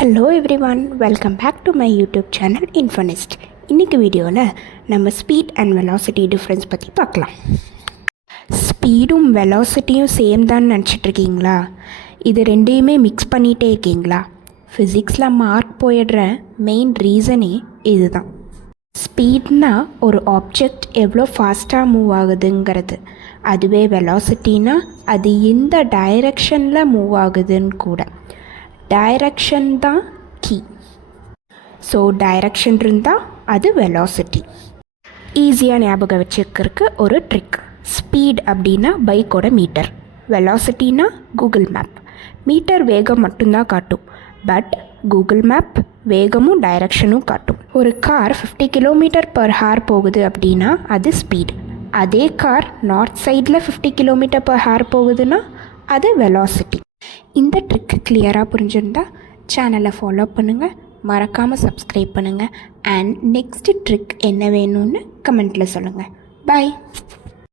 Hello everyone, welcome back to my YouTube channel Infonist. இன்றைக்கி வீடியோவில் நம்ம ஸ்பீட் அண்ட் வெலாசிட்டி டிஃப்ரென்ஸ் பற்றி பார்க்கலாம். ஸ்பீடும் வெலாசிட்டியும் சேம் தான் நினச்சிட்ருக்கீங்களா? இது ரெண்டையுமே மிக்ஸ் பண்ணிகிட்டே இருக்கீங்களா? ஃபிசிக்ஸில் மார்க் போயிடுற மெயின் ரீசனே இது தான். ஸ்பீட்னா ஒரு ஆப்ஜெக்ட் எவ்வளோ ஃபாஸ்ட்டாக மூவ் ஆகுதுங்கிறது, அதுவே வெலாசிட்டினா அது எந்த டைரெக்ஷனில் மூவ் ஆகுதுன்னு கூட. டைரக்ஷன் தான் கீ. ஸோ டைரக்ஷன் இருந்தால் அது வெலாசிட்டி. ஈஸியாக ஞாபகம் வச்சுக்கிறதுக்கு ஒரு ட்ரிக். ஸ்பீட் அப்படின்னா பைக்கோட மீட்டர், வெலாசிட்டினா கூகுள் மேப். மீட்டர் வேகம் மட்டும்தான் காட்டும், பட் கூகுள் மேப் வேகமும் டைரக்ஷனும் காட்டும். ஒரு கார் 50 km/h போகுது அப்படின்னா அது ஸ்பீட். அதே கார் நார்த் சைடில் 50 km/h போகுதுன்னா அது வெலாசிட்டி. இந்த ட்ரிக் கிளியராக புரிஞ்சுருந்தா சேனலை ஃபாலோ பண்ணுங்கள், மறக்காமல் சப்ஸ்கிரைப் பண்ணுங்கள். அண்ட் நெக்ஸ்ட் ட்ரிக் என்ன வேணும்னு கமெண்ட்டில் சொல்லுங்கள். பாய்.